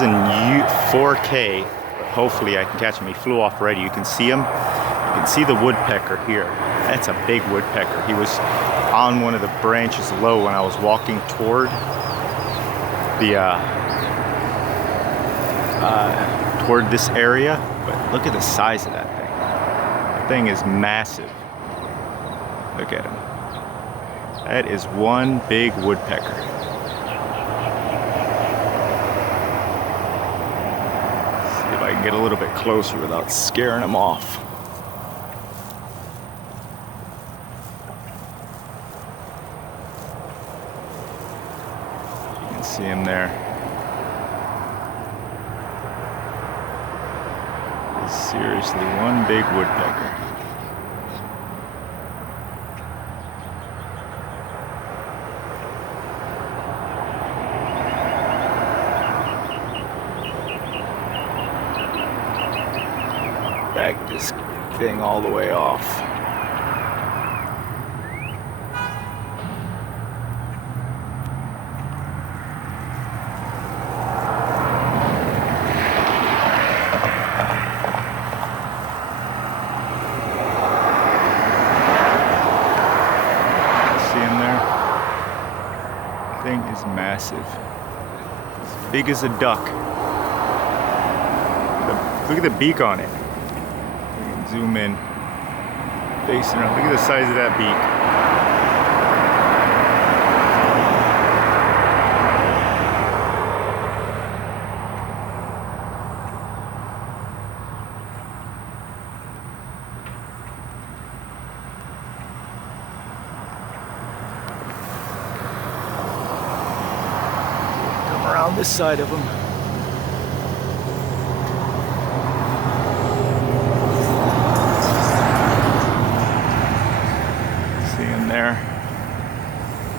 In 4K, but hopefully I can catch him. He flew off already. You can see him. You can see the woodpecker here. That's a big woodpecker. He was on one of the branches low when I was walking toward toward this area. But look at the size of that thing. That thing is massive. Look at him. That is one big woodpecker. See if I can get a little bit closer without scaring him off. You can see him there. It's seriously one big woodpecker. Back this thing all the way off. See him there? The thing is massive. As big as a duck. Look at the beak on it. Zoom in, facing around. Look at the size of that beak. Come around this side of him. There,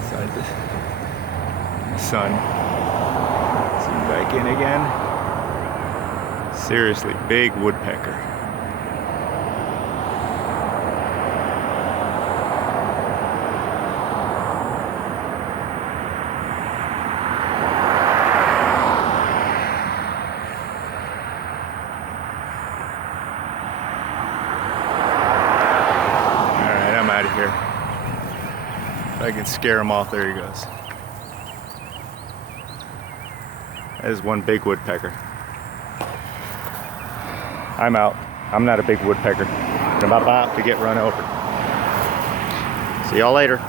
inside the sun. Zoom back in again. Seriously, big woodpecker. All right, I'm out of here. If I can scare him off, there he goes. That is one big woodpecker. I'm out. I'm not a big woodpecker. I'm about to get run over. See y'all later.